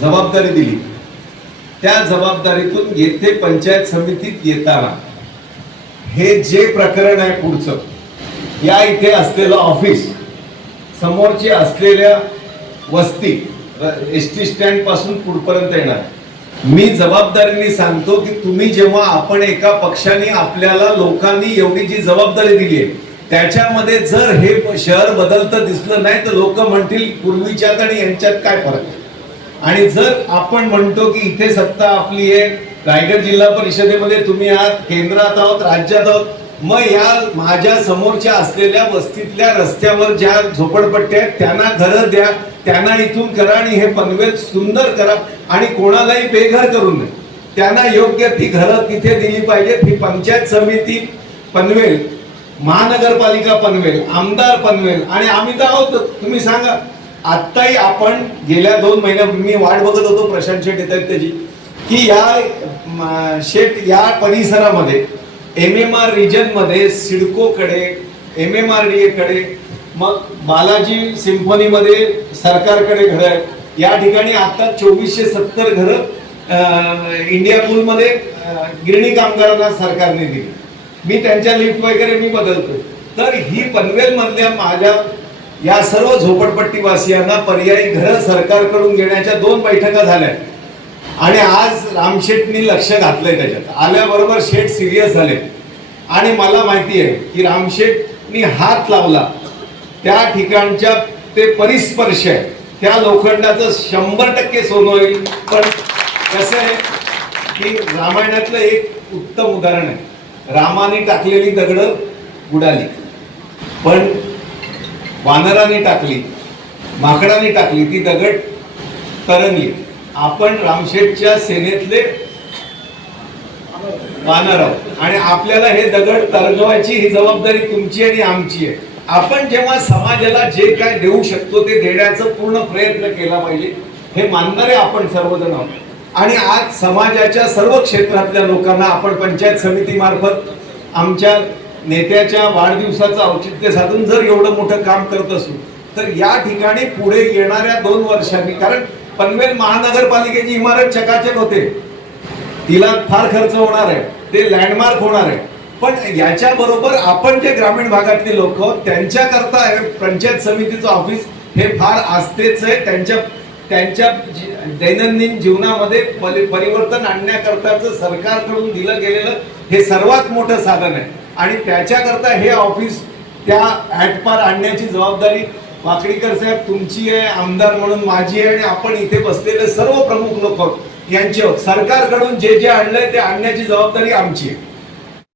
जबाबदारी दिली, त्या जबाबदारीतून येथे पंचायत समितीत येताना हे जे प्रकरण आहे पुढचं, या इथे असलेलं ऑफिस, समोरची असलेल्या वस्ती, एसटी स्टँड पासून पुढपर्यंत येणार, मी जबाबदारीने सांगतो की तुम्ही जेव्हा आपण एका पक्षाने आपल्याला लोकांनी एवढी जी जबाबदारी दिली आहे त्याच्यामध्ये जर हे शहर बदलतं दिसलं नाही तर लोक म्हणतील पूर्वीच्यात आणि यांच्यात काय फरक आहे. आणि जर आपण म्हणतो की इथे सत्ता आपली आहे, रायगड जिल्हा परिषदेमध्ये तुम्ही आहात, केंद्रात आहोत, राज्यात आहोत, मग या माझ्या समोरच्या असलेल्या वस्तीतल्या रस्त्यावर ज्या झोपडपट्ट्या आहेत त्यांना घरं द्या, त्यांना इथून करा आणि हे पनवेल सुंदर करा आणि कोणालाही बेघर करून द्या. त्यांना योग्य ती घरं तिथे दिली पाहिजेत. ही पंचायत समिती पनवेल, महानगरपालिका पनवेल, आमदार पनवेल आणि आम्ही तर आहोत. तुम्ही सांगा, आत्ताही आपण गेल्या 2 महिन्या मी वाट बघत होतो प्रशांत शेठ येत आहेत त्याची, की या शेठ या परिसरामध्ये MMR रिजन मध्ये सिडकोकडे, MMRDA कडे, मग बालाजी सिम्फनी मध्ये सरकारकडे घर आहेत. या ठिकाणी आता 2470 घरं इंडिया पूल मध्ये गिरणी कामगारांना सरकारने दिली. मी त्यांच्या लिफ्ट वगैरे मी बदलतो. तर ही पनवेल मधल्या माझ्या या सर्व झोपडपट्टी वासियांना पर्यायी घरं सरकारकडून घेण्याच्या 2 बैठका झाल्या आणि आज रामशेठनी लक्ष घातलंय त्याच्यात. आल्याबरोबर शेठ सिरियस झाले आणि मला माहिती आहे की रामशेठनी हात लावला त्या ठिकाणच्या ते परिस्पर्श आहे त्या लोखंडाचं 100% सोनं होईल. पण कसं आहे की रामायणातलं एक उत्तम उदाहरण आहे, रामाने टाकलेली दगडं बुडाली, पण वानराने टाकली, माकडाने टाकली, ती दगड तरंगली. आपण रामशेठच्या सेनेतले वानर आहोत आणि आपल्याला हे दगड तरंगवायची ही जबाबदारी तुमची आणि आमची आहे. आपण जेव्हा समाजाला जे काय देऊ शकतो ते देण्याचा पूर्ण प्रयत्न केला पाहिजे, हे मानणारे आपण सर्वजण आहोत. आणि आज समाजाच्या सर्व क्षेत्रातल्या लोकांना आपण पंचायत समिती मार्फत आमच्या नेत्याच्या वाढदिवसाचं औचित्य साधून जर एवढं मोठं काम करत असू तर या ठिकाणी पुढे येणाऱ्या 2 वर्षांनी, कारण पनवेल महानगरपालिकेची इमारत चकाचक होते, तिला फार खर्च होणार आहे, ते लँडमार्क होणार आहे, पण याच्या बरोबर आपण जे ग्रामीण भागातले लोक त्यांच्याकरता पंचायत समितीचं ऑफिस हे फार आस्थेचं आहे. त्यांच्या दैनंदिन जीवनामध्ये परिवर्तन आणण्याकरताच सरकारकडून दिलं गेलेलं हे सर्वात मोठं साधन आहे आणि त्याच्याकरता हे ऑफिस त्या ऍटपार आणण्याची जबाबदारी वाकडीकर साहेब तुमची आहे, आमदार म्हणून माझी आहे आणि आपण इथे बसलेले सर्व प्रमुख लोक यांची. सरकारकडून जे जे आणलंय ते आणण्याची जबाबदारी आमची आहे.